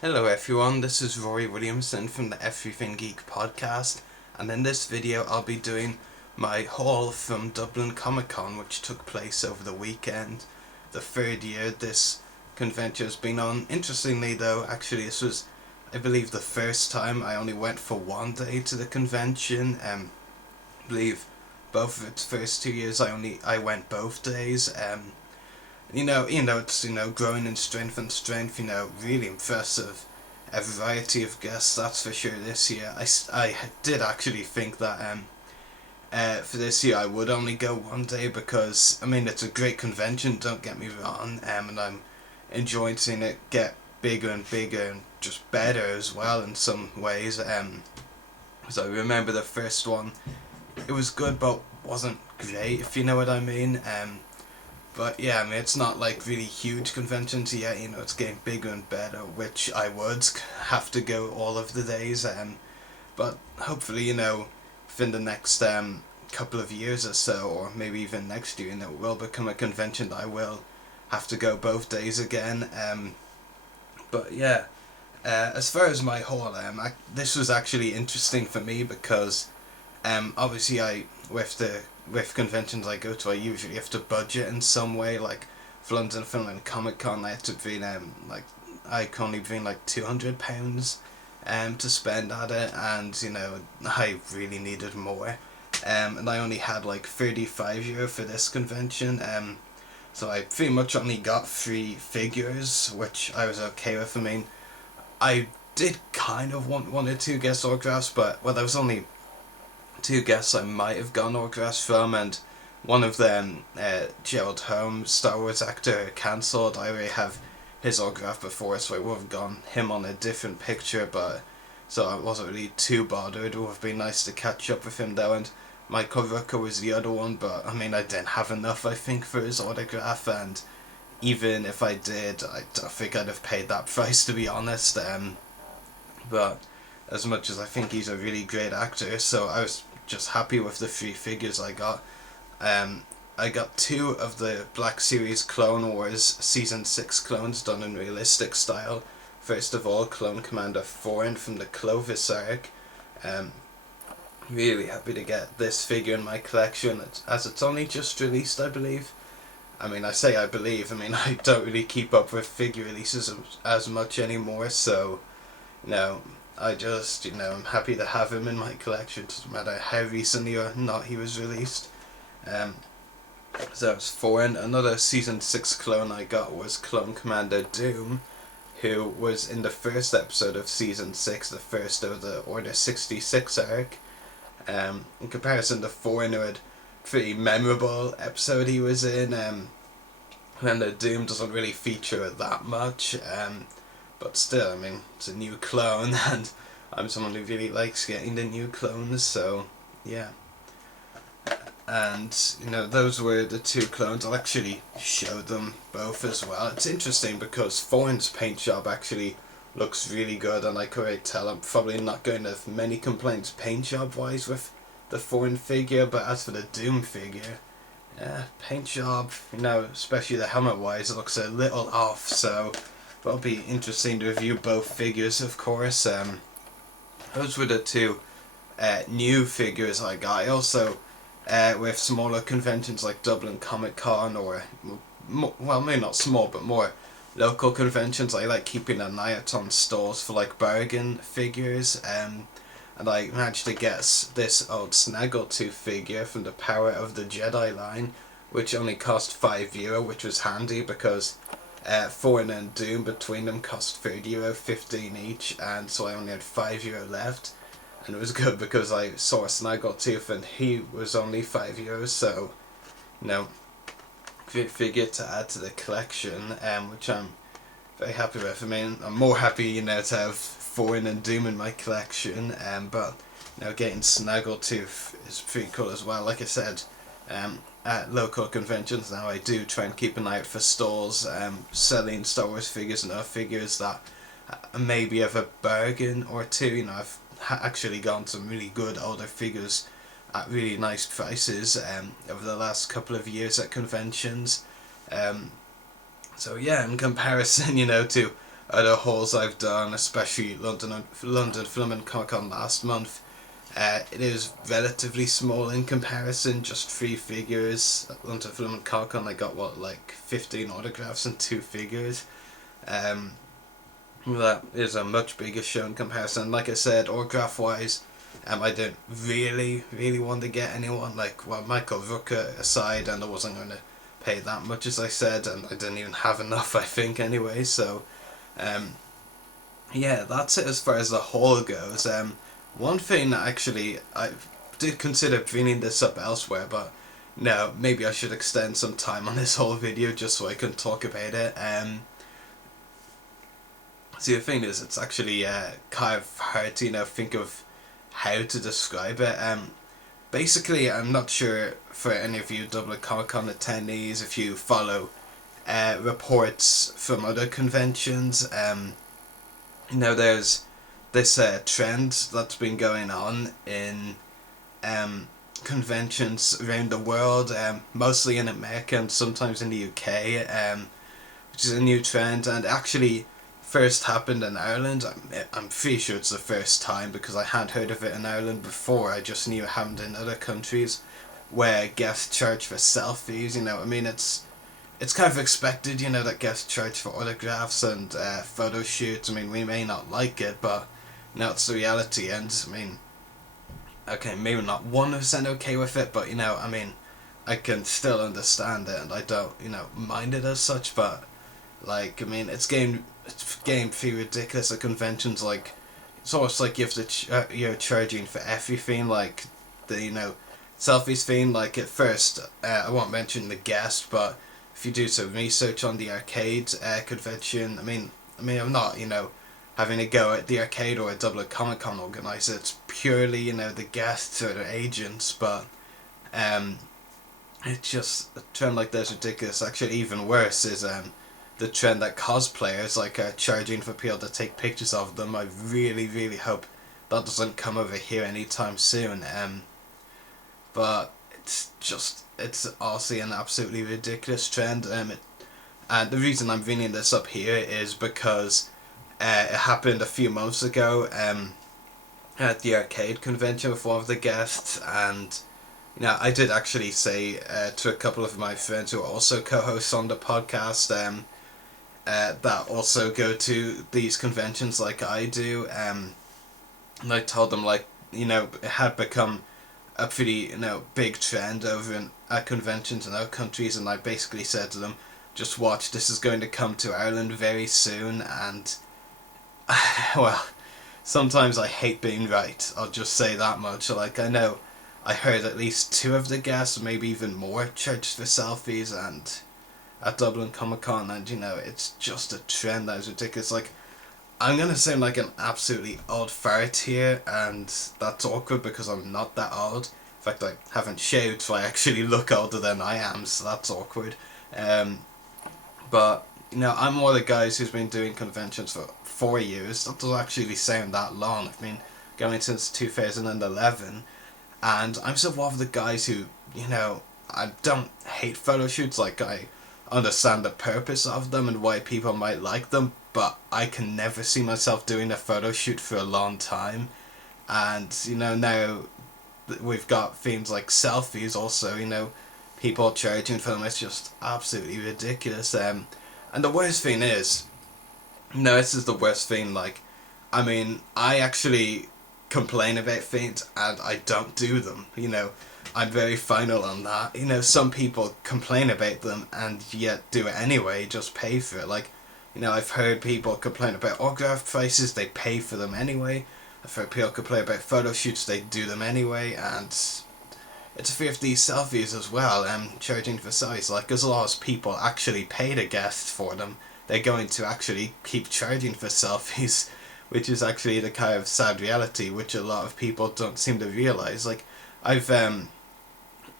Hello everyone, this is Ruari Williamson from the Everything Geek podcast, and in this video I'll be doing my haul from Dublin Comic Con, which took place over the weekend, the third year this convention has been on. Interestingly though, actually this was, I believe, the first time I only went for one day to the convention. I believe both of its first 2 years I went both days. It's growing in strength and strength. Really impressive. A variety of guests, that's for sure. This year, I did actually think that for this year I would only go one day because it's a great convention. Don't get me wrong, and I'm enjoying seeing it get bigger and bigger and just better as well in some ways. So I remember the first one, it was good but wasn't great, if you know what I mean. But yeah, it's not like really huge conventions yet. It's getting bigger and better, which I would have to go all of the days. But hopefully, within the next couple of years or so, or maybe even next year, it will become a convention that I will have to go both days again. But yeah, as far as my haul, this was actually interesting for me because obviously with conventions I go to, I usually have to budget in some way. Like for London Film and Comic Con, I had to bring I can only bring like £200 to spend at it, and I really needed more. And I only had like €35 for this convention. So I pretty much only got 3 figures, which I was okay with. I did kind of want one or two guest autographs, but there was only 2 guests I might have gone autographs from, and one of them, Gerald Holmes, Star Wars actor, cancelled. I already have his autograph before, so I would have gone him on a different picture, but so I wasn't really too bothered. It would have been nice to catch up with him though, and Michael Rooker was the other one, but I didn't have enough, I think, for his autograph, and even if I did, I don't think I'd have paid that price, to be honest. But as much as I think he's a really great actor, so I was just happy with the 3 figures I got. I got 2 of the Black Series Clone Wars Season 6 clones done in realistic style. First of all, Clone Commander Foreign from the Clovis arc. Really happy to get this figure in my collection, as it's only just released, I believe. I say I believe, I don't really keep up with figure releases as much anymore, so, I just, I'm happy to have him in my collection, doesn't matter how recently or not he was released. So that's foreign. Another Season 6 clone I got was Clone Commander Doom, who was in the first episode of Season 6, the first of the Order 66 arc. In comparison to Foreign, who had pretty memorable episode he was in, Commander Doom doesn't really feature that much. But still, it's a new clone, and I'm someone who really likes getting the new clones, so yeah. And, those were the 2 clones. I'll actually show them both as well. It's interesting because Foreign's paint job actually looks really good, and I could already tell I'm probably not going to have many complaints paint job wise with the Foreign figure, but as for the Doom figure, paint job, especially the helmet wise, it looks a little off, so it'll be interesting to review both figures, of course. Those were the 2 new figures I got. I also, with smaller conventions like Dublin Comic Con, or, well, maybe not small, but more local conventions, I like keeping an eye out on stores for like bargain figures. And I managed to get this old Snaggletooth figure from the Power of the Jedi line, which only cost €5, which was handy because Foreign and Doom between them cost €30, 15 each, and so I only had €5 left. And it was good because I saw a Snaggletooth and he was only €5, so great figure to add to the collection, which I'm very happy with. I'm more happy, to have Foreign and Doom in my collection, but getting Snaggletooth is pretty cool as well. Like I said, at local conventions now, I do try and keep an eye out for stalls selling Star Wars figures and other figures that maybe have a bargain or two. I've actually gotten some really good older figures at really nice prices over the last couple of years at conventions. So yeah, in comparison, to other hauls I've done, especially London Film Comic Con last month. It is relatively small in comparison, just 3 figures. At London Film Comic Con I got like 15 autographs and 2 figures. That is a much bigger show in comparison. Like I said, autograph wise, I didn't really want to get anyone, like, well, Michael Rooker aside, and I wasn't going to pay that much, as I said, and I didn't even have enough, I think, anyway. So yeah, that's it as far as the haul goes. One thing that actually I did consider bringing this up elsewhere, but no, maybe I should extend some time on this whole video just so I can talk about it. See, the thing is, it's actually kind of hard to think of how to describe it. Basically, I'm not sure for any of you Dublin Comic Con attendees if you follow reports from other conventions. There's this trend that's been going on in conventions around the world, mostly in America and sometimes in the UK, which is a new trend, and actually first happened in Ireland. I'm pretty sure it's the first time because I hadn't heard of it in Ireland before. I just knew it happened in other countries where guests charge for selfies. It's kind of expected, that guests charge for autographs and photo shoots. We may not like it, but it's the reality. And okay, maybe not 100% okay with it, but I can still understand it, and I don't mind it as such. But it's getting pretty ridiculous at conventions. Like, it's almost like you have to you're charging for everything, like the selfies thing. Like, at first, I won't mention the guest, but if you do some research on the arcade convention, I'm not having a go at the arcade or a Dublin Comic Con organizer. It's purely the guests or the agents, but it's just a trend like that's ridiculous. Actually, even worse is the trend that cosplayers are charging for people to take pictures of them. I really hope that doesn't come over here anytime soon. But it's honestly an absolutely ridiculous trend. And the reason I'm bringing this up here is because it happened a few months ago at the arcade convention with one of the guests, and I did actually say to a couple of my friends who are also co-hosts on the podcast, that also go to these conventions like I do, and I told them it had become a pretty big trend over at conventions in other countries, and I basically said to them, just watch, this is going to come to Ireland very soon. And well, sometimes I hate being right, I'll just say that much. I know I heard at least 2 of the guests, maybe even more, charged for selfies and at Dublin Comic Con, and it's just a trend that is ridiculous. I'm gonna sound like an absolutely old fart here, and that's awkward because I'm not that old. In fact, I haven't shaved, so I actually look older than I am, so that's awkward. But I'm one of the guys who's been doing conventions for 4 years. That doesn't actually sound that long. I've been going since 2011, and I'm still one of the guys who I don't hate photo shoots. I understand the purpose of them and why people might like them, but I can never see myself doing a photo shoot for a long time. And now we've got things like selfies also, people charging for them. It's just absolutely ridiculous. And the worst thing is, this is the worst thing, I actually complain about things and I don't do them. I'm very final on that. Some people complain about them and yet do it anyway, just pay for it. I've heard people complain about autograph prices, they pay for them anyway. I've heard people complain about photo shoots, they do them anyway. And it's a fear of these selfies as well, charging for selfies. As long as people actually pay the guests for them, they're going to actually keep charging for selfies, which is actually the kind of sad reality which a lot of people don't seem to realise. I've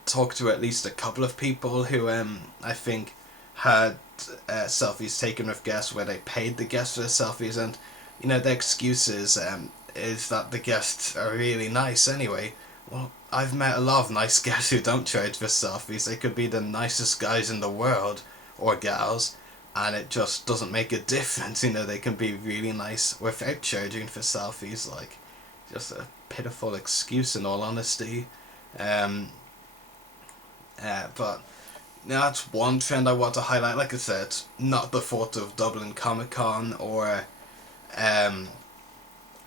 talked to at least a couple of people who I think had selfies taken with guests where they paid the guests for the selfies, and their excuses is that the guests are really nice anyway. Well, I've met a lot of nice guests who don't charge for selfies. They could be the nicest guys in the world, or gals, and it just doesn't make a difference. You know, they can be really nice without charging for selfies. Like, just a pitiful excuse in all honesty. But now that's one trend I want to highlight. Like I said, not the fault of Dublin Comic Con or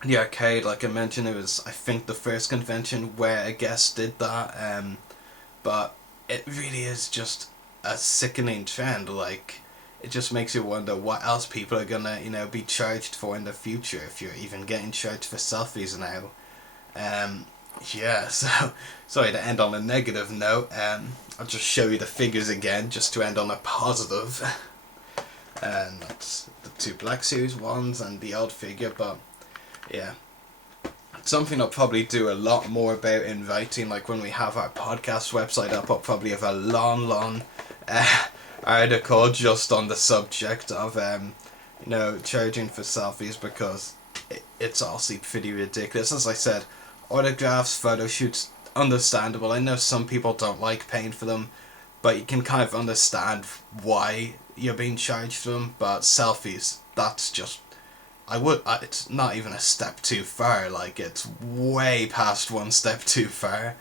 the arcade. Like I mentioned, it was, I think, the first convention where a guest did that. But it really is just a sickening trend. Like, it just makes you wonder what else people are gonna, you know, be charged for in the future, if you're even getting charged for selfies now. Yeah, so sorry to end on a negative note. I'll just show you the figures again, just to end on a positive. And that's the two Black Series ones and the odd figure, but yeah. Something I'll probably do a lot more about in writing, like when we have our podcast website up, I'll probably have a long article just on the subject of you know, charging for selfies, because it's honestly pretty ridiculous. As I said, autographs, photo shoots, understandable. I know some people don't like paying for them, but you can kind of understand why you're being charged for them. But selfies, that's just, it's not even a step too far. Like, it's way past one step too far.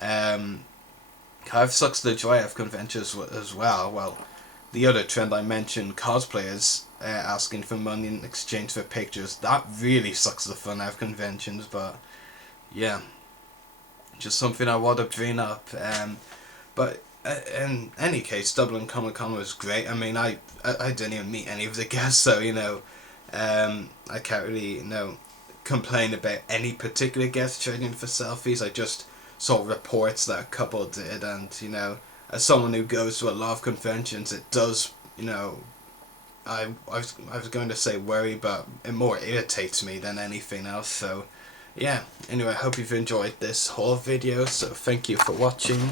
Kind of sucks the joy of conventions as well. Well, the other trend I mentioned, cosplayers asking for money in exchange for pictures, that really sucks the fun out of conventions. But yeah, just something I want to bring up. But in any case, Dublin Comic Con was great. I mean, I didn't even meet any of the guests, so, you know, I can't really, you know, complain about any particular guest charging for selfies. I just saw reports that a couple did, and, you know, as someone who goes to a lot of conventions, it does, you know, I was going to say worry, but it more irritates me than anything else. So yeah, anyway, I hope you've enjoyed this whole video, so thank you for watching.